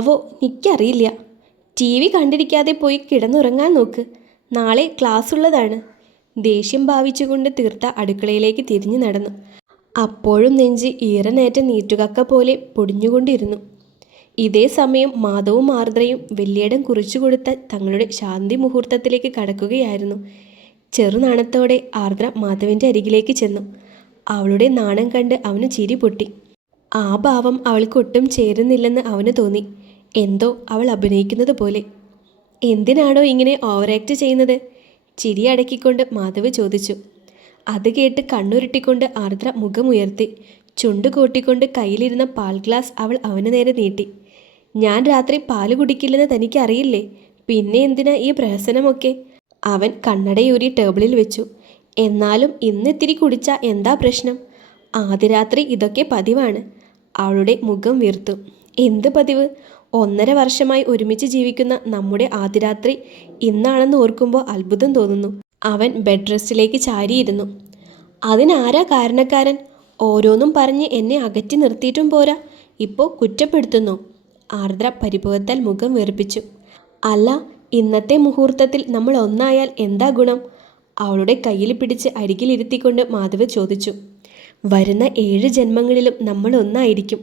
ആവോ, എനിക്കറിയില്ല. T V കണ്ടിരിക്കാതെ പോയി കിടന്നുറങ്ങാൻ നോക്ക്. നാളെ ക്ലാസ് ഉള്ളതാണ്. ദേഷ്യം ഭാവിച്ചുകൊണ്ട് തീർത്ത അടുക്കളയിലേക്ക് തിരിഞ്ഞു നടന്നു. അപ്പോഴും നെഞ്ച് ഈറനേറ്റ നീറ്റുകക്ക പോലെ പൊടിഞ്ഞുകൊണ്ടിരുന്നു. ഇതേ സമയം മാധവും ആർദ്രയും വലിയേടം കുറിച്ചു കൊടുത്ത തങ്ങളുടെ ശാന്തി മുഹൂർത്തത്തിലേക്ക് കടക്കുകയായിരുന്നു. ചെറുനാണത്തോടെ ആർദ്ര മാധവിൻ്റെ അരികിലേക്ക് ചെന്നു. അവളുടെ നാണം കണ്ട് അവന് ചിരി പൊട്ടി. ആ ഭാവം അവൾക്കൊട്ടും ചേരുന്നില്ലെന്ന് അവന് തോന്നി. എന്തോ അവൾ അഭിനയിക്കുന്നത് പോലെ. എന്തിനാണോ ഇങ്ങനെ ഓവർ ആക്ട് ചെയ്യുന്നത്? ചിരി അടക്കിക്കൊണ്ട് മാധവ് ചോദിച്ചു. അത് കേട്ട് കണ്ണുരുട്ടിക്കൊണ്ട് ആർദ്ര മുഖമുയർത്തി. ചുണ്ടു കൂട്ടിക്കൊണ്ട് കയ്യിലിരുന്ന പാൽ ഗ്ലാസ് അവൾ അവന് നേരെ നീട്ടി. ഞാൻ രാത്രി പാല് കുടിക്കില്ലെന്ന് തനിക്കറിയില്ലേ? പിന്നെ എന്തിനാ ഈ പ്രഹസനമൊക്കെ? അവൻ കണ്ണടയൂരി ടേബിളിൽ വെച്ചു. എന്നാലും ഇന്നിത്തിരി കുടിച്ചാ എന്താ പ്രശ്നം? ആദ്യ രാത്രി ഇതൊക്കെ പതിവാണ്. അവളുടെ മുഖം വീർത്തു. എന്ത് പതിവ്? 1.5 വർഷമായി ഒരുമിച്ച് ജീവിക്കുന്ന നമ്മുടെ ആദ്യ രാത്രി ഇന്നാണെന്ന് ഓർക്കുമ്പോൾ അത്ഭുതം തോന്നുന്നു. അവൻ ബെഡ് റെസ്റ്റിലേക്ക് ചാരിയിരുന്നു. അതിനാരാ കാരണക്കാരൻ? ഓരോന്നും പറഞ്ഞ് എന്നെ അകറ്റി നിർത്തിയിട്ടും പോരാ, ഇപ്പോൾ കുറ്റപ്പെടുത്തുന്നു. ആർദ്ര പരിഭവത്താൽ മുഖം വീർപ്പിച്ചു. അല്ല, ഇന്നത്തെ മുഹൂർത്തത്തിൽ നമ്മൾ ഒന്നായാൽ എന്താ ഗുണം? അവളുടെ കയ്യിൽ പിടിച്ച് അരികിലിരുത്തിക്കൊണ്ട് മാധവ് ചോദിച്ചു. വരുന്ന 7 ജന്മങ്ങളിലും നമ്മൾ ഒന്നായിരിക്കും.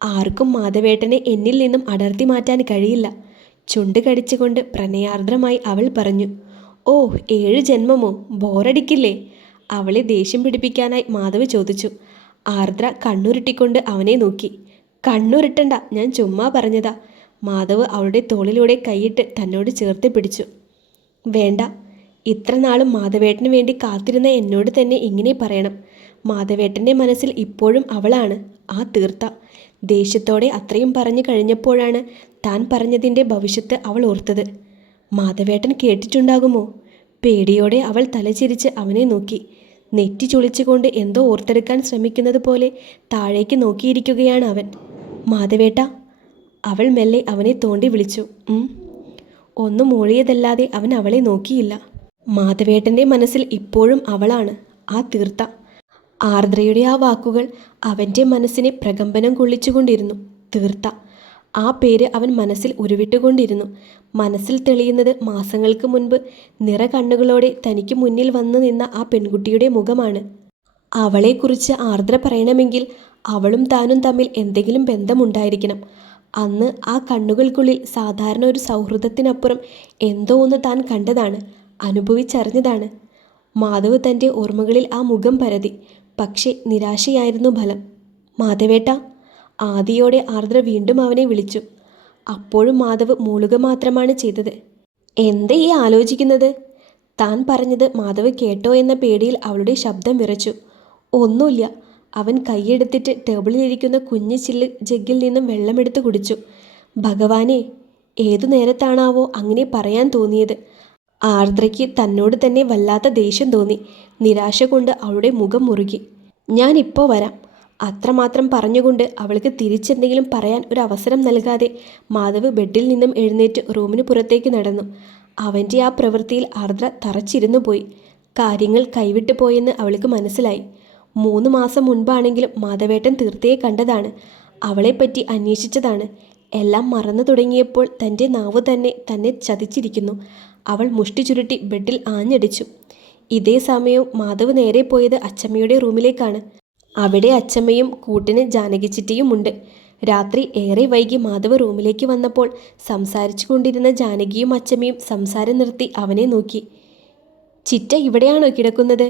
ആർക്കും മാധവേട്ടനെ എന്നിൽ നിന്നും അടർത്തി മാറ്റാൻ കഴിയില്ല. ചുണ്ട് കടിച്ചുകൊണ്ട് പ്രണയാർദ്രമായി അവൾ പറഞ്ഞു. ഓ, 7 ജന്മമോ? ബോറടിക്കില്ലേ? അവളെ ദേഷ്യം പിടിപ്പിക്കാനായി മാധവ് ചോദിച്ചു. ആർദ്ര കണ്ണുരുട്ടിക്കൊണ്ട് അവനെ നോക്കി. കണ്ണുരുട്ടണ്ട, ഞാൻ ചുമ്മാ പറഞ്ഞതാ. മാധവ് അവളുടെ തോളിലൂടെ കൈയിട്ട് തന്നോട് ചേർത്ത് പിടിച്ചു. വേണ്ട, ഇത്ര നാളും മാധവേട്ടന് വേണ്ടി കാത്തിരുന്ന എന്നോട് തന്നെ ഇങ്ങനെ പറയണം. മാധവേട്ടൻ്റെ മനസ്സിൽ ഇപ്പോഴും അവളാണ്, ആ തീർത്ത. ദേഷ്യത്തോടെ അത്രയും പറഞ്ഞു കഴിഞ്ഞപ്പോഴാണ് താൻ പറഞ്ഞതിൻ്റെ ഭവിഷ്യത്ത് അവൾ ഓർത്തത്. മാധവേട്ടൻ കേട്ടിട്ടുണ്ടാകുമോ? പേടിയോടെ അവൾ തലചിരിച്ച് അവനെ നോക്കി. നെറ്റി ചുളിച്ചുകൊണ്ട് എന്തോ ഓർത്തെടുക്കാൻ ശ്രമിക്കുന്നത് പോലെ താഴേക്ക് നോക്കിയിരിക്കുകയാണ് അവൻ. മാധവേട്ട, അവൾ മെല്ലെ അവനെ തോണ്ടി വിളിച്ചു. ഒന്നും മൂളിയതല്ലാതെ അവൻ അവളെ നോക്കിയില്ല. മാധവേട്ടൻ്റെ മനസ്സിൽ ഇപ്പോഴും അവളാണ്, ആ തീർത്ത. ആർദ്രയുടെ ആ വാക്കുകൾ അവൻ്റെ മനസ്സിനെ പ്രകമ്പനം കൊള്ളിച്ചുകൊണ്ടിരുന്നു. തീർത്ത, ആ പേര് അവൻ മനസ്സിൽ ഉരുവിട്ടുകൊണ്ടിരുന്നു. മനസ്സിൽ തെളിയുന്നത് മാസങ്ങൾക്ക് മുൻപ് നിറകണ്ണുകളോടെ തനിക്ക് മുന്നിൽ വന്നു നിന്ന ആ പെൺകുട്ടിയുടെ മുഖമാണ്. അവളെക്കുറിച്ച് ആർദ്ര പറയണമെങ്കിൽ അവളും താനും തമ്മിൽ എന്തെങ്കിലും ബന്ധമുണ്ടായിരിക്കണം. അന്ന് ആ കണ്ണുകൾക്കുള്ളിൽ സാധാരണ ഒരു സൗഹൃദത്തിനപ്പുറം എന്തോ ഒന്ന് താൻ കണ്ടതാണ്, അനുഭവിച്ചറിഞ്ഞതാണ്. മാധവ് തൻ്റെ ഓർമ്മകളിൽ ആ മുഖം പരതി. പക്ഷേ നിരാശയായിരുന്നു ഫലം. മാധവേട്ട, ആദിയോടെ ആർദ്ര വീണ്ടും അവനെ വിളിച്ചു. അപ്പോഴും മാധവ് മൂളുക മാത്രമാണ് ചെയ്തത്. എന്താ ഈ ആലോചിക്കുന്നത്? താൻ പറഞ്ഞത് മാധവ് കേട്ടോ എന്ന പേടിയിൽ അവളുടെ ശബ്ദം വിറച്ചു. ഒന്നുമില്ല. അവൻ കൈയെടുത്തിട്ട് ടേബിളിലിരിക്കുന്ന കുഞ്ഞു ചില്ല് ജഗ്ഗിൽ നിന്നും വെള്ളമെടുത്ത് കുടിച്ചു. ഭഗവാനെ, ഏതു നേരത്താണാവോ അങ്ങനെ പറയാൻ തോന്നിയത്? ആർദ്രയ്ക്ക് തന്നോട് തന്നെ വല്ലാത്ത ദേഷ്യം തോന്നി. നിരാശ കൊണ്ട് അവളുടെ മുഖം മുറുകി. ഞാൻ ഇപ്പോൾ വരാം. അത്രമാത്രം പറഞ്ഞുകൊണ്ട് അവൾക്ക് തിരിച്ചെന്തെങ്കിലും പറയാൻ ഒരു അവസരം നൽകാതെ മാധവ് ബെഡിൽ നിന്നും എഴുന്നേറ്റ് റൂമിന് പുറത്തേക്ക് നടന്നു. അവൻ്റെ ആ പ്രവൃത്തിയിൽ ആർദ്ര തറച്ചിരുന്നു പോയി. കാര്യങ്ങൾ കൈവിട്ടു പോയെന്ന് അവൾക്ക് മനസ്സിലായി. 3 മാസം മുൻപാണെങ്കിലും മാധവേട്ടൻ തീർത്തയെ കണ്ടതാണ്, അവളെപ്പറ്റി അന്വേഷിച്ചതാണ്. എല്ലാം മറന്നു തുടങ്ങിയപ്പോൾ തൻ്റെ നാവ് തന്നെ ചതിച്ചിരിക്കുന്നു. അവൾ മുഷ്ടി ചുരുട്ടി ബെഡിൽ ആഞ്ഞടിച്ചു. ഇതേ സമയവും മാധവ് നേരെ പോയത് അച്ചമ്മയുടെ റൂമിലേക്കാണ്. അവിടെ അച്ചമ്മയും കൂട്ടിന് ജാനകിച്ചിറ്റിയുമുണ്ട്. രാത്രി ഏറെ വൈകി മാധവ് റൂമിലേക്ക് വന്നപ്പോൾ സംസാരിച്ചു കൊണ്ടിരുന്ന ജാനകിയും അച്ചമ്മയും സംസാരം നിർത്തി അവനെ നോക്കി. ചിറ്റ ഇവിടെയാണോ കിടക്കുന്നത്?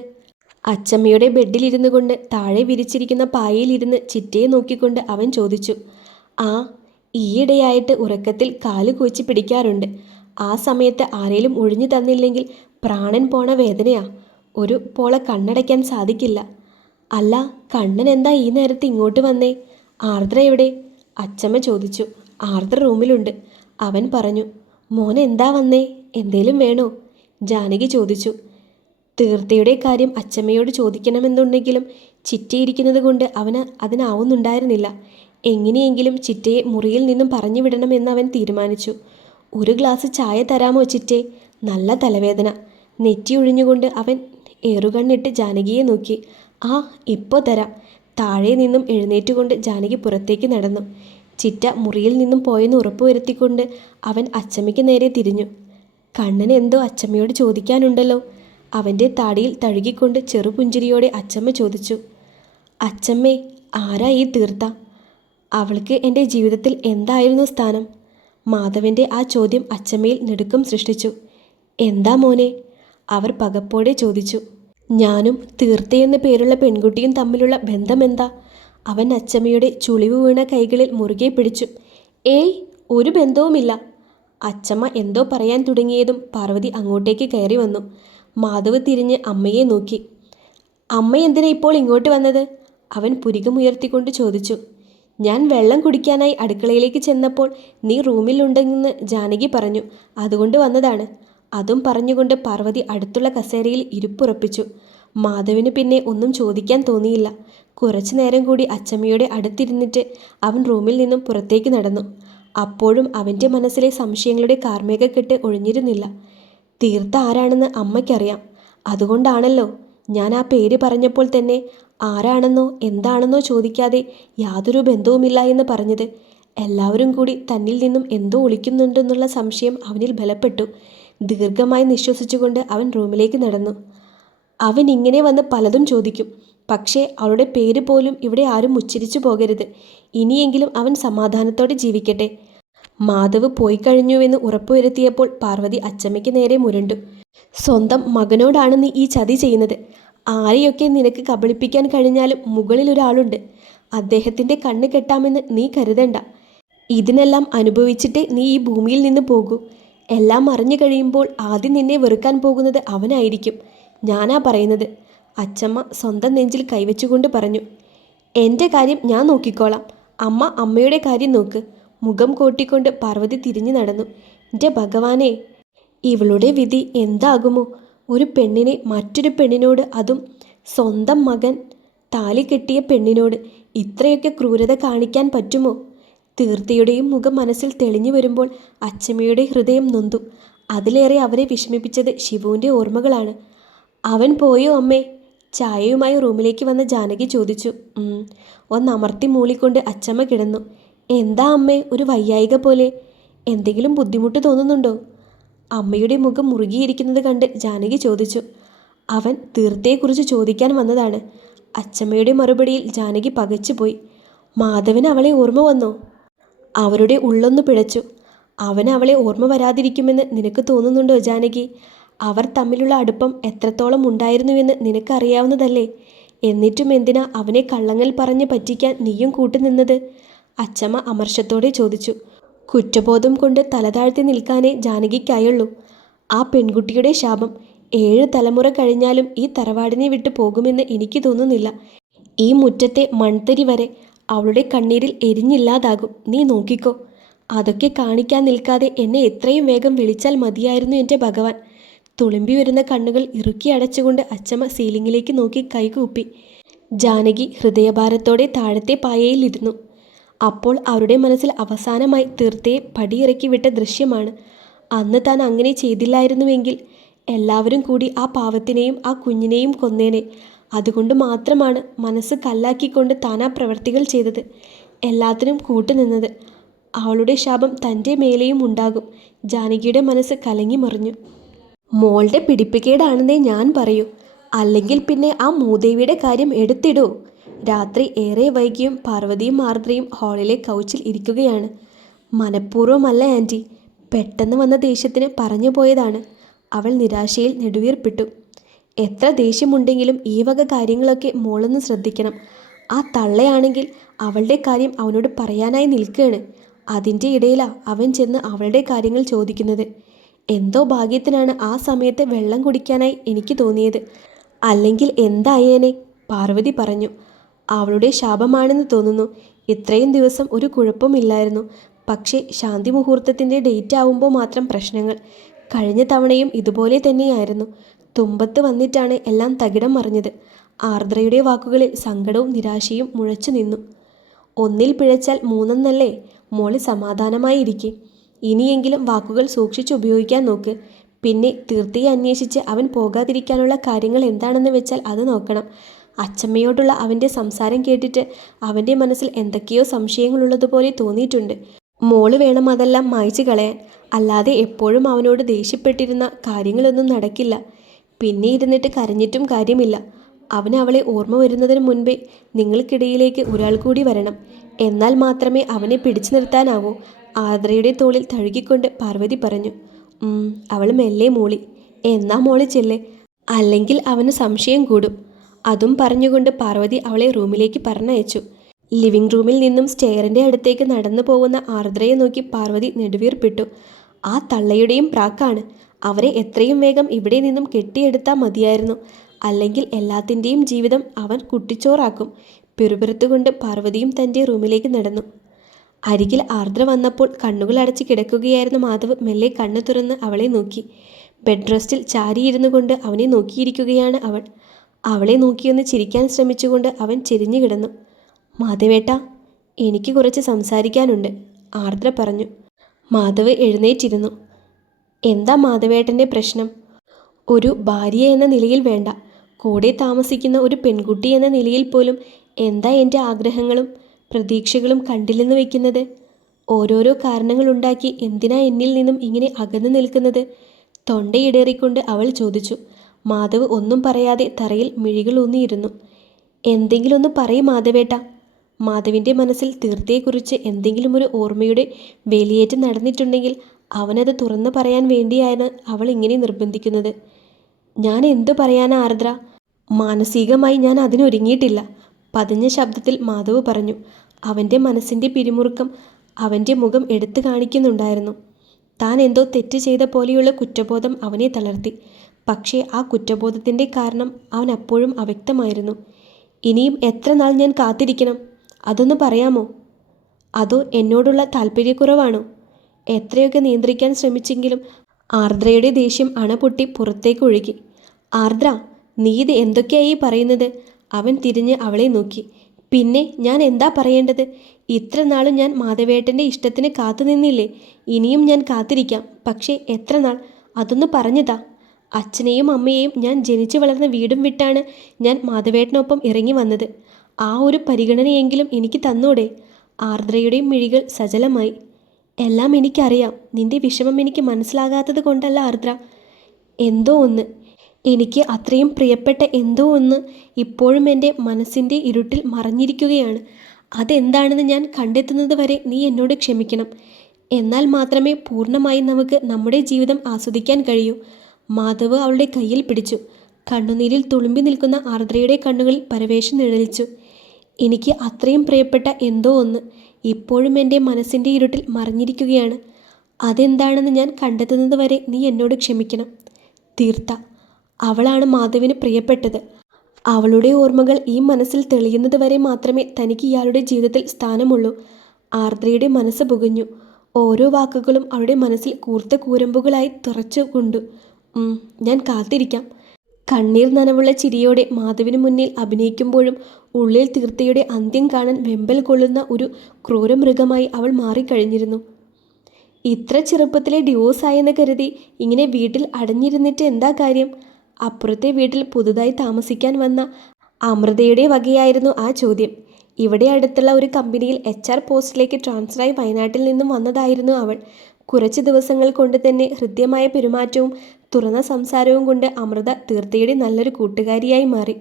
അച്ചമ്മയുടെ ബെഡിലിരുന്നു കൊണ്ട് താഴെ വിരിച്ചിരിക്കുന്ന പായയിലിരുന്ന് ചിറ്റയെ നോക്കിക്കൊണ്ട് അവൻ ചോദിച്ചു. ആ, ഈയിടെയായിട്ട് ഉറക്കത്തിൽ കാല് കുഴിച്ച് പിടിക്കാറുണ്ട്. ആ സമയത്ത് ആരേലും ഒഴിഞ്ഞു തന്നില്ലെങ്കിൽ പ്രാണൻ പോണ വേദനയാ. ഒരു പോള കണ്ണടയ്ക്കാൻ സാധിക്കില്ല. അല്ല, കണ്ണൻ എന്താ ഈ നേരത്ത് ഇങ്ങോട്ട് വന്നേ? ആർദ്ര എവിടെ? അച്ചമ്മ ചോദിച്ചു. ആർദ്ര റൂമിലുണ്ട്, അവൻ പറഞ്ഞു. മോൻ എന്താ വന്നേ? എന്തേലും വേണോ? ജാനകി ചോദിച്ചു. തീർത്തയുടെ കാര്യം അച്ചമ്മയോട് ചോദിക്കണമെന്നുണ്ടെങ്കിലും ചിറ്റയിരിക്കുന്നത് കൊണ്ട് അവന് അതിനാവുന്നുണ്ടായിരുന്നില്ല. എങ്ങനെയെങ്കിലും ചിറ്റയെ മുറിയിൽ നിന്നും പറഞ്ഞു വിടണമെന്ന് അവൻ തീരുമാനിച്ചു. 1 ഗ്ലാസ് ചായ തരാമോ ചിറ്റേ? നല്ല തലവേദന. നെറ്റി ഒഴിഞ്ഞുകൊണ്ട് അവൻ ഏറുകണ്ണിട്ട് ജാനകിയെ നോക്കി. ആ, ഇപ്പോൾ തരാം. താഴെ നിന്നും എഴുന്നേറ്റുകൊണ്ട് ജാനകി പുറത്തേക്ക് നടന്നു. ചിറ്റ മുറിയിൽ നിന്നും പോയെന്ന് ഉറപ്പുവരുത്തിക്കൊണ്ട് അവൻ അച്ചമ്മയ്ക്ക് നേരെ തിരിഞ്ഞു. കണ്ണന് എന്തോ അച്ചമ്മയോട് ചോദിക്കാനുണ്ടല്ലോ. അവൻ്റെ താടിയിൽ തഴുകിക്കൊണ്ട് ചെറുപുഞ്ചിരിയോടെ അച്ചമ്മ ചോദിച്ചു. അച്ചമ്മേ, ആരാ ഈ തീർത്ത? അവൾക്ക് എൻ്റെ ജീവിതത്തിൽ എന്തായിരുന്നു സ്ഥാനം? മാധവൻ്റെ ആ ചോദ്യം അച്ചമ്മയിൽ നെടുക്കം സൃഷ്ടിച്ചു. എന്താ മോനെ? അവർ പകപ്പോടെ ചോദിച്ചു. ഞാനും തീർത്തയെന്ന് പേരുള്ള പെൺകുട്ടിയും തമ്മിലുള്ള ബന്ധമെന്താ? അവൻ അച്ചമ്മയുടെ ചുളിവ് വീണ കൈകളിൽ മുറുകെ പിടിച്ചു. ഏയ്, ഒരു ബന്ധവുമില്ല. അച്ചമ്മ എന്തോ പറയാൻ തുടങ്ങിയതും പാർവതി അങ്ങോട്ടേക്ക് കയറി വന്നു. മാധവ് തിരിഞ്ഞ് അമ്മയെ നോക്കി. അമ്മ എന്തിനാ ഇപ്പോൾ ഇങ്ങോട്ട് വന്നത്? അവൻ പുരികമുയർത്തിക്കൊണ്ട് ചോദിച്ചു. ഞാൻ വെള്ളം കുടിക്കാനായി അടുക്കളയിലേക്ക് ചെന്നപ്പോൾ നീ റൂമിലുണ്ടെന്ന് ജാനകി പറഞ്ഞു, അതുകൊണ്ട് വന്നതാണ്. അതും പറഞ്ഞുകൊണ്ട് പാർവതി അടുത്തുള്ള കസേരയിൽ ഇരിപ്പുറപ്പിച്ചു. മാധവിന് പിന്നെ ഒന്നും ചോദിക്കാൻ തോന്നിയില്ല. കുറച്ചു നേരം കൂടി അച്ചമ്മയുടെ അടുത്തിരുന്നിട്ട് അവൻ റൂമിൽ നിന്നും പുറത്തേക്ക് നടന്നു. അപ്പോഴും അവൻ്റെ മനസ്സിലെ സംശയങ്ങളുടെ കാർമേഘക്കെട്ട് ഒഴിഞ്ഞിരുന്നില്ല. തീർത്ത ആരാണെന്ന് അമ്മയ്ക്കറിയാം. അതുകൊണ്ടാണല്ലോ ഞാൻ ആ പേര് പറഞ്ഞപ്പോൾ തന്നെ ആരാണെന്നോ എന്താണെന്നോ ചോദിക്കാതെ യാതൊരു ബന്ധവുമില്ല എന്ന് പറഞ്ഞത്. എല്ലാവരും കൂടി തന്നിൽ നിന്നും എന്തോ ഒളിക്കുന്നുണ്ടെന്നുള്ള സംശയം അവനിൽ ബലപ്പെട്ടു. ദീർഘമായി നിശ്വസിച്ചുകൊണ്ട് അവൻ റൂമിലേക്ക് നടന്നു. അവൻ ഇങ്ങനെ വന്ന് പലതും ചോദിക്കും. പക്ഷേ അവളുടെ പേര് പോലും ഇവിടെ ആരും ഉച്ചരിച്ചു പോകരുത്. ഇനിയെങ്കിലും അവൻ സമാധാനത്തോടെ ജീവിക്കട്ടെ. മാധവ് പോയി കഴിഞ്ഞുവെന്ന് ഉറപ്പുവരുത്തിയപ്പോൾ പാർവതി അച്ചമ്മയ്ക്ക് നേരെ മുരണ്ടു. സ്വന്തം മകനോടാണ് നീ ഈ ചതി ചെയ്യുന്നത്. ആരെയൊക്കെ നിനക്ക് കബളിപ്പിക്കാൻ കഴിഞ്ഞാലും മുകളിൽ ഒരാളുണ്ട്. അദ്ദേഹത്തിൻ്റെ കണ്ണ് കെട്ടാമെന്ന് നീ കരുതണ്ട. ഇതിനെല്ലാം അനുഭവിച്ചിട്ടേ നീ ഈ ഭൂമിയിൽ നിന്ന് പോകൂ. എല്ലാം അറിഞ്ഞു കഴിയുമ്പോൾ ആദ്യം നിന്നെ വെറുക്കാൻ പോകുന്നത് അവനായിരിക്കും. ഞാനാ പറയുന്നത്. അച്ചമ്മ സ്വന്തം നെഞ്ചിൽ കൈവച്ചുകൊണ്ട് പറഞ്ഞു. എൻ്റെ കാര്യം ഞാൻ നോക്കിക്കോളാം. അമ്മ അമ്മയുടെ കാര്യം നോക്ക്. മുഖം കോട്ടിക്കൊണ്ട് പാർവതി തിരിഞ്ഞു നടന്നു. എൻ്റെ ഭഗവാനെ, ഇവളുടെ വിധി എന്താകുമോ? ഒരു പെണ്ണിനെ മറ്റൊരു പെണ്ണിനോട്, അതും സ്വന്തം മകൻ താലി കെട്ടിയ പെണ്ണിനോട് ഇത്രയൊക്കെ ക്രൂരത കാണിക്കാൻ പറ്റുമോ? തീർത്തയുടെയും മുഖം മനസ്സിൽ തെളിഞ്ഞു വരുമ്പോൾ അച്ചമ്മയുടെ ഹൃദയം നൊന്തു. അതിലേറെ അവരെ വിഷമിപ്പിച്ചത് ശിവുവിൻ്റെ ഓർമ്മകളാണ്. അവൻ പോയോ അമ്മേ? ചായയുമായി റൂമിലേക്ക് വന്ന ജാനകി ചോദിച്ചു. ഒന്നമർത്തി മൂളിക്കൊണ്ട് അച്ചമ്മ കിടന്നു. എന്താ അമ്മേ ഒരു വയ്യായിക പോലെ? എന്തെങ്കിലും ബുദ്ധിമുട്ട് തോന്നുന്നുണ്ടോ? അമ്മയുടെ മുഖം മുറുകിയിരിക്കുന്നത് കണ്ട് ജാനകി ചോദിച്ചു. അവൻ തീർത്തയെക്കുറിച്ച് ചോദിക്കാൻ വന്നതാണ്. അച്ചമ്മയുടെ മറുപടിയിൽ ജാനകി പകച്ചുപോയി. മാധവന് അവളെ ഓർമ്മ വന്നോ? അവരുടെ ഉള്ളൊന്നു പിഴച്ചു. അവന് അവളെ ഓർമ്മ വരാതിരിക്കുമെന്ന് നിനക്ക് തോന്നുന്നുണ്ടോ ജാനകി? അവർ തമ്മിലുള്ള അടുപ്പം എത്രത്തോളം ഉണ്ടായിരുന്നുവെന്ന് നിനക്കറിയാവുന്നതല്ലേ. എന്നിട്ടും എന്തിനാ അവനെ കള്ളങ്ങൾ പറഞ്ഞ് പറ്റിക്കാൻ നീയും കൂട്ടുനിന്നത്? അച്ചമ്മ അമർഷത്തോടെ ചോദിച്ചു. കുറ്റബോധം കൊണ്ട് തലതാഴ്ത്തി നിൽക്കാനേ ജാനകിക്കായുള്ളൂ. ആ പെൺകുട്ടിയുടെ ശാപം 7 തലമുറ കഴിഞ്ഞാലും ഈ തറവാടിനെ വിട്ടു പോകുമെന്ന് എനിക്ക് തോന്നുന്നില്ല. ഈ മുറ്റത്തെ മൺതരി വരെ അവളുടെ കണ്ണീരിൽ എരിഞ്ഞില്ലാതാകും. നീ നോക്കിക്കോ. അതൊക്കെ കാണിക്കാൻ നിൽക്കാതെ എന്നെ എത്രയും വേഗം വിളിച്ചാൽ മതിയായിരുന്നു എൻ്റെ ഭഗവാൻ. തുളുമ്പി വരുന്ന കണ്ണുകൾ ഇറുക്കി അടച്ചുകൊണ്ട് അച്ചമ്മ സീലിങ്ങിലേക്ക് നോക്കി കൈകൂപ്പി. ജാനകി ഹൃദയഭാരത്തോടെ താഴത്തെ പായയിൽ ഇരുന്നു. അപ്പോൾ അവരുടെ മനസ്സിൽ അവസാനമായി തീർത്തയെ പടിയിറക്കി വിട്ട ദൃശ്യമാണ്. അന്ന് താൻ അങ്ങനെ ചെയ്തില്ലായിരുന്നുവെങ്കിൽ എല്ലാവരും കൂടി ആ പാവത്തിനെയും ആ കുഞ്ഞിനെയും കൊന്നേനെ. അതുകൊണ്ട് മാത്രമാണ് മനസ്സ് കല്ലാക്കിക്കൊണ്ട് താൻ ആ പ്രവൃത്തികൾ ചെയ്തത്, എല്ലാത്തിനും കൂട്ടുനിന്നത്. അവളുടെ ശാപം തൻ്റെ മേലെയും ഉണ്ടാകും. ജാനകിയുടെ മനസ്സ് കലങ്ങി മറിഞ്ഞു. മോളുടെ പിടിപ്പുകേടാണെന്നേ ഞാൻ പറയൂ. അല്ലെങ്കിൽ പിന്നെ ആ മൂദേവിയുടെ കാര്യം എടുത്തിടൂ. രാത്രി ഏറെ വൈകിയും പാർവതിയും ആർദ്രയും ഹാളിലെ കൗച്ചിൽ ഇരിക്കുകയാണ്. മനഃപൂർവ്വമല്ല ആൻറ്റി, പെട്ടെന്ന് വന്ന ദേഷ്യത്തിന് പറഞ്ഞു പോയതാണ്. അവൾ നിരാശയിൽ നെടുവീർപ്പിട്ടു. എത്ര ദേഷ്യമുണ്ടെങ്കിലും ഈ വക കാര്യങ്ങളൊക്കെ മോളൊന്ന് ശ്രദ്ധിക്കണം. ആ തള്ളയാണെങ്കിൽ അവളുടെ കാര്യം അവനോട് പറയാനായി നിൽക്കുകയാണ്. അതിൻ്റെ ഇടയിലാണ് അവൻ ചെന്ന് അവളുടെ കാര്യങ്ങൾ ചോദിക്കുന്നത്. എന്തോ ഭാഗ്യത്തിനാണ് ആ സമയത്ത് വെള്ളം കുടിക്കാനായി എനിക്ക് തോന്നിയത്. അല്ലെങ്കിൽ എന്തായേനെ? പാർവതി പറഞ്ഞു. അവളുടെ ശാപമാണെന്ന് തോന്നുന്നു. ഇത്രയും ദിവസം ഒരു കുഴപ്പമില്ലായിരുന്നു. പക്ഷേ ശാന്തി മുഹൂർത്തത്തിൻ്റെ ഡേറ്റ് ആവുമ്പോൾ മാത്രം പ്രശ്നങ്ങൾ. കഴിഞ്ഞ തവണയും ഇതുപോലെ തന്നെയായിരുന്നു. തുമ്പത്ത് വന്നിട്ടാണ് എല്ലാം തകിടം മറിഞ്ഞത്. ആർദ്രയുടെ വാക്കുകളിൽ സങ്കടവും നിരാശയും മുഴച്ചു നിന്നു. ഒന്നിൽ പിഴച്ചാൽ മൂന്നെന്നല്ലേ? മോള് സമാധാനമായി ഇരിക്കെ. ഇനിയെങ്കിലും വാക്കുകൾ സൂക്ഷിച്ചുപയോഗിക്കാൻ നോക്ക്. പിന്നെ തീർത്തയെ അന്വേഷിച്ച് അവൻ പോകാതിരിക്കാനുള്ള കാര്യങ്ങൾ എന്താണെന്ന് വെച്ചാൽ അത് നോക്കണം. അച്ചമ്മയോടുള്ള അവൻ്റെ സംസാരം കേട്ടിട്ട് അവൻ്റെ മനസ്സിൽ എന്തൊക്കെയോ സംശയങ്ങളുള്ളതുപോലെ തോന്നിയിട്ടുണ്ട്. മോള് വേണം അതെല്ലാം മായ്ച്ചു കളയാൻ. അല്ലാതെ എപ്പോഴും അവനോട് ദേഷ്യപ്പെട്ടിരുന്ന കാര്യങ്ങളൊന്നും നടക്കില്ല. പിന്നെ ഇരുന്നിട്ട് കരഞ്ഞിട്ടും കാര്യമില്ല. അവൻ അവളെ ഓർമ്മ വരുന്നതിന് മുൻപേ നിങ്ങൾക്കിടയിലേക്ക് ഒരാൾ കൂടി വരണം. എന്നാൽ മാത്രമേ അവനെ പിടിച്ചു നിർത്താനാവൂ. ആർദ്രയുടെ തോളിൽ തഴുകിക്കൊണ്ട് പാർവതി പറഞ്ഞു. അവൾ മെല്ലെ മൂളി. എന്നാ മോള് ചെല്ല്, അല്ലെങ്കിൽ അവന് സംശയം കൂടും. അതും പറഞ്ഞുകൊണ്ട് പാർവതി അവളെ റൂമിലേക്ക് പറഞ്ഞയച്ചു. ലിവിംഗ് റൂമിൽ നിന്നും സ്റ്റെയറിൻ്റെ അടുത്തേക്ക് നടന്നു പോകുന്ന ആർദ്രയെ നോക്കി പാർവതി നെടുവീർപ്പിട്ടു. ആ തള്ളയുടെയും പ്രാക്കാണ്. അവരെ എത്രയും വേഗം ഇവിടെ നിന്നും കെട്ടിയെടുത്താൽ മതിയായിരുന്നു. അല്ലെങ്കിൽ എല്ലാത്തിൻ്റെയും ജീവിതം അവൻ കുട്ടിച്ചോറാക്കും. പിറുപിറുത്തുകൊണ്ട് പാർവതിയും തൻ്റെ റൂമിലേക്ക് നടന്നു. അരികിൽ ആർദ്ര വന്നപ്പോൾ കണ്ണുകൾ അടച്ച് കിടക്കുകയായിരുന്ന മാധവ് മെല്ലെ കണ്ണു തുറന്ന് അവളെ നോക്കി. ബെഡ് റെസ്റ്റിൽ ചാരിയിരുന്നു കൊണ്ട് അവനെ നോക്കിയിരിക്കുകയാണ് അവൾ. അവളെ നോക്കിയൊന്ന് ചിരിക്കാൻ ശ്രമിച്ചുകൊണ്ട് അവൻ ചെരിഞ്ഞു കിടന്നു. മാധവേട്ട, എനിക്ക് കുറച്ച് സംസാരിക്കാനുണ്ട്, ആർദ്ര പറഞ്ഞു. മാധവ് എഴുന്നേറ്റിരുന്നു. എന്താ മാധവേട്ടൻ്റെ പ്രശ്നം? ഒരു ഭാര്യ എന്ന നിലയിൽ വേണ്ട, കൂടെ താമസിക്കുന്ന ഒരു പെൺകുട്ടി എന്ന നിലയിൽ പോലും എന്താ എൻ്റെ ആഗ്രഹങ്ങളും പ്രതീക്ഷകളും കണ്ടില്ലെന്ന് വയ്ക്കുന്നത്? ഓരോരോ കാരണങ്ങളുണ്ടാക്കി എന്തിനാ എന്നിൽ നിന്നും ഇങ്ങനെ അകന്നു നിൽക്കുന്നത്? തൊണ്ടയിടേറിക്കൊണ്ട് അവൾ ചോദിച്ചു. മാധവ് ഒന്നും പറയാതെ തറയിൽ മിഴികൾ ഊന്നിയിരുന്നു. എന്തെങ്കിലും ഒന്ന് പറയും മാധവേട്ട. മാധവിൻ്റെ മനസ്സിൽ തീർത്ഥയെക്കുറിച്ച് എന്തെങ്കിലും ഒരു ഓർമ്മയുടെ വേലിയേറ്റം നടന്നിട്ടുണ്ടെങ്കിൽ അവനത് തുറന്നു പറയാൻ വേണ്ടിയാണ് അവൾ ഇങ്ങനെ നിർബന്ധിക്കുന്നത്. ഞാൻ എന്തു പറയാനാ ആർദ്ര? മാനസികമായി ഞാൻ അതിനൊരുങ്ങിയിട്ടില്ല, പതിഞ്ഞ ശബ്ദത്തിൽ മാധവ് പറഞ്ഞു. അവൻ്റെ മനസ്സിൻ്റെ പിരിമുറുക്കം അവൻ്റെ മുഖം എടുത്തു കാണിക്കുന്നുണ്ടായിരുന്നു. താൻ എന്തോ തെറ്റ് ചെയ്ത പോലെയുള്ള കുറ്റബോധം അവനെ തളർത്തി. പക്ഷേ ആ കുറ്റബോധത്തിൻ്റെ കാരണം അവൻ അപ്പോഴും അവ്യക്തമായിരുന്നു. ഇനിയും എത്ര നാൾ ഞാൻ കാത്തിരിക്കണം? അതൊന്ന് പറയാമോ? അതോ എന്നോടുള്ള താല്പര്യക്കുറവാണോ? എത്രയൊക്കെ നിയന്ത്രിക്കാൻ ശ്രമിച്ചെങ്കിലും ആർദ്രയുടെ ദേഷ്യം അണപൊട്ടി പുറത്തേക്ക് ഒഴുകി. ആർദ്ര, നീ ഇത് എന്തൊക്കെയായി പറയുന്നത്? അവൻ തിരിഞ്ഞ് അവളെ നോക്കി. പിന്നെ ഞാൻ എന്താ പറയേണ്ടത്? ഇത്ര നാളും ഞാൻ മാധവേട്ടൻ്റെ ഇഷ്ടത്തിന് കാത്തുനിന്നില്ലേ? ഇനിയും ഞാൻ കാത്തിരിക്കാം. പക്ഷേ എത്ര നാൾ? അതൊന്ന് പറഞ്ഞതാ. അച്ഛനെയും അമ്മയെയും ഞാൻ ജനിച്ചു വളർന്ന വീടും വിട്ടാണ് ഞാൻ മാധവേട്ടനൊപ്പം ഇറങ്ങി വന്നത്. ആ ഒരു പരിഗണനയെങ്കിലും എനിക്ക് തന്നൂടെ? ആർദ്രയുടെ മിഴികൾ സജലമായി. എല്ലാം എനിക്കറിയാം. നിന്റെ വിഷമം എനിക്ക് മനസ്സിലാകാത്തത് കൊണ്ടല്ല ആർദ്ര. എന്തോ ഒന്ന്, എനിക്ക് അത്രയും പ്രിയപ്പെട്ട എന്തോ ഒന്ന് ഇപ്പോഴും എൻ്റെ മനസ്സിൻ്റെ ഇരുട്ടിൽ മറഞ്ഞിരിക്കുകയാണ്. അതെന്താണെന്ന് ഞാൻ കണ്ടെത്തുന്നത് വരെ നീ എന്നോട് ക്ഷമിക്കണം. എന്നാൽ മാത്രമേ പൂർണ്ണമായും നമുക്ക് നമ്മുടെ ജീവിതം ആസ്വദിക്കാൻ കഴിയൂ. മാധവ് അവളുടെ കയ്യിൽ പിടിച്ചു. കണ്ണുനീരിൽ തുളുമ്പി നിൽക്കുന്ന ആർദ്രയുടെ കണ്ണുകളിൽ പരവേശം നിഴലിച്ചു. എനിക്ക് അത്രയും പ്രിയപ്പെട്ട എന്തോ ഒന്ന് ഇപ്പോഴും എൻ്റെ മനസ്സിൻ്റെ ഇരുട്ടിൽ മറഞ്ഞിരിക്കുകയാണ്. അതെന്താണെന്ന് ഞാൻ കണ്ടെത്തുന്നത് വരെ നീ എന്നോട് ക്ഷമിക്കണം. തീർത്ത, അവളാണ് മാധവിന് പ്രിയപ്പെട്ടത്. അവളുടെ ഓർമ്മകൾ ഈ മനസ്സിൽ തെളിയുന്നത് വരെ മാത്രമേ തനിക്ക് ഇയാളുടെ ജീവിതത്തിൽ സ്ഥാനമുള്ളൂ. ആർദ്രയുടെ മനസ്സ് പുകഞ്ഞു. ഓരോ വാക്കുകളും അവളുടെ മനസ്സിൽ കൂർത്ത കൂരമ്പുകളായി തുറച്ചു കൊണ്ടു. ഞാൻ കാത്തിരിക്കാം. കണ്ണീർ നനവുള്ള ചിരിയോടെ മാധവിന് മുന്നിൽ അഭിനയിക്കുമ്പോഴും ഉള്ളിൽ തീർത്ഥയുടെ അന്ത്യം കാണാൻ വെമ്പൽ കൊള്ളുന്ന ഒരു ക്രൂരമൃഗമായി അവൾ മാറിക്കഴിഞ്ഞിരുന്നു. ഇത്ര ചെറുപ്പത്തിലെ ഡിവോഴ്സായെന്ന് കരുതി ഇങ്ങനെ വീട്ടിൽ അടഞ്ഞിരുന്നിട്ട് എന്താ കാര്യം? അപ്പുറത്തെ വീട്ടിൽ പുതുതായി താമസിക്കാൻ വന്ന അമൃതയുടെ വകയായിരുന്നു ആ ചോദ്യം. ഇവിടെ അടുത്തുള്ള ഒരു കമ്പനിയിൽ HR പോസ്റ്റിലേക്ക് ട്രാൻസ്ഫറായി വയനാട്ടിൽ നിന്നും വന്നതായിരുന്നു അവൾ. കുറച്ച് ദിവസങ്ങൾ കൊണ്ട് തന്നെ ഹൃദ്യമായ പെരുമാറ്റവും തുറന്ന സംസാരവും കൊണ്ട് അമൃത തീർത്ഥയുടെ നല്ലൊരു കൂട്ടുകാരിയായി മാറി.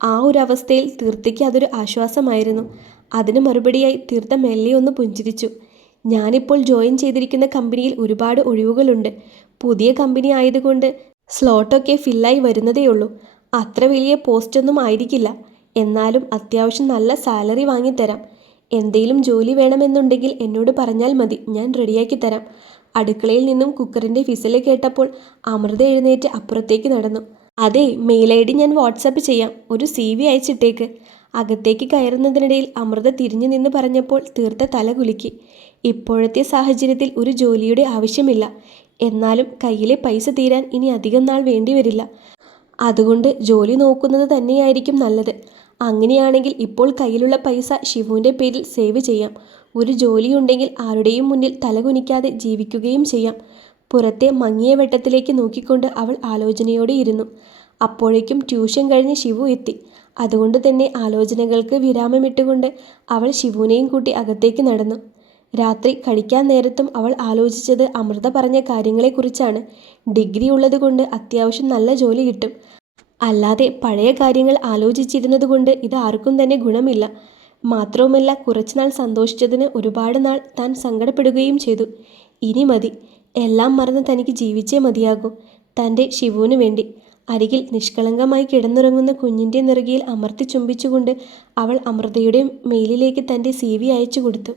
ആ ഒരു അവസ്ഥയിൽ തീർത്ഥയ്ക്ക് അതൊരു ആശ്വാസമായിരുന്നു. അതിന് മറുപടിയായി തീർത്ഥ മെല്ലെ ഒന്ന് പുഞ്ചിരിച്ചു. ഞാനിപ്പോൾ ജോയിൻ ചെയ്തിരിക്കുന്ന കമ്പനിയിൽ ഒരുപാട് ഒഴിവുകളുണ്ട്. പുതിയ കമ്പനി ആയതുകൊണ്ട് സ്ലോട്ടൊക്കെ ഫില്ലായി വരുന്നതേയുള്ളൂ. അത്ര വലിയ പോസ്റ്റൊന്നും ആയിരിക്കില്ല. എന്നാലും അത്യാവശ്യം നല്ല സാലറി വാങ്ങിത്തരാം. എന്തെങ്കിലും ജോലി വേണമെന്നുണ്ടെങ്കിൽ എന്നോട് പറഞ്ഞാൽ മതി, ഞാൻ റെഡിയാക്കി തരാം. അടുക്കളയിൽ നിന്നും കുക്കറിൻ്റെ വിസിൽ കേട്ടപ്പോൾ അമൃത എഴുന്നേറ്റ് അപ്പുറത്തേക്ക് നടന്നു. അതെ, മെയിൽ ID ഞാൻ വാട്സാപ്പ് ചെയ്യാം. ഒരു CV അയച്ചിട്ടേക്ക്. അകത്തേക്ക് കയറുന്നതിനിടയിൽ അമൃത തിരിഞ്ഞു നിന്ന് പറഞ്ഞപ്പോൾ തീർത്ത തല കുലുക്കി. ഇപ്പോഴത്തെ സാഹചര്യത്തിൽ ഒരു ജോലിയുടെ ആവശ്യമില്ല. എന്നാലും കയ്യിലെ പൈസ തീരാൻ ഇനി അധികം നാൾ വേണ്ടിവരില്ല. അതുകൊണ്ട് ജോലി നോക്കുന്നത് തന്നെയായിരിക്കും നല്ലത്. അങ്ങനെയാണെങ്കിൽ ഇപ്പോൾ കയ്യിലുള്ള പൈസ ശിവുവിൻ്റെ പേരിൽ സേവ് ചെയ്യാം. ഒരു ജോലിയുണ്ടെങ്കിൽ ആരുടെയും മുന്നിൽ തലകുനിക്കാതെ ജീവിക്കുകയും ചെയ്യാം. പുറത്തെ മങ്ങിയ വെട്ടത്തിലേക്ക് നോക്കിക്കൊണ്ട് അവൾ ആലോചനയോടെ ഇരുന്നു. അപ്പോഴേക്കും ട്യൂഷൻ കഴിഞ്ഞ് ശിവു എത്തി. അതുകൊണ്ട് തന്നെ ആലോചനകൾക്ക് വിരാമമിട്ടുകൊണ്ട് അവൾ ശിവുവിനെയും കൂട്ടി അകത്തേക്ക് നടന്നു. രാത്രി കഴിക്കാൻ നേരത്തും അവൾ ആലോചിച്ചത് അമൃത പറഞ്ഞ കാര്യങ്ങളെക്കുറിച്ചാണ്. ഡിഗ്രി ഉള്ളതുകൊണ്ട് അത്യാവശ്യം നല്ല ജോലി കിട്ടും. അല്ലാതെ പഴയ കാര്യങ്ങൾ ആലോചിച്ചിരുന്നത് കൊണ്ട് ഇത് ആർക്കും തന്നെ ഗുണമില്ല. മാത്രവുമല്ല, കുറച്ചുനാൾ സന്തോഷിച്ചതിന് ഒരുപാട് നാൾ താൻ സങ്കടപ്പെടുകയും ചെയ്തു. ഇനി മതി, എല്ലാം മറന്ന് തനിക്ക് ജീവിച്ചേ മതിയാകൂ, തൻ്റെ ശിവുവിന് വേണ്ടി. അരികിൽ നിഷ്കളങ്കമായി കിടന്നുറങ്ങുന്ന കുഞ്ഞിൻ്റെ നെറുകയിൽ അമർത്തി ചുംബിച്ചുകൊണ്ട് അവൾ അമൃതയുടെ മെയിലിലേക്ക് തൻ്റെ CV അയച്ചു കൊടുത്തു.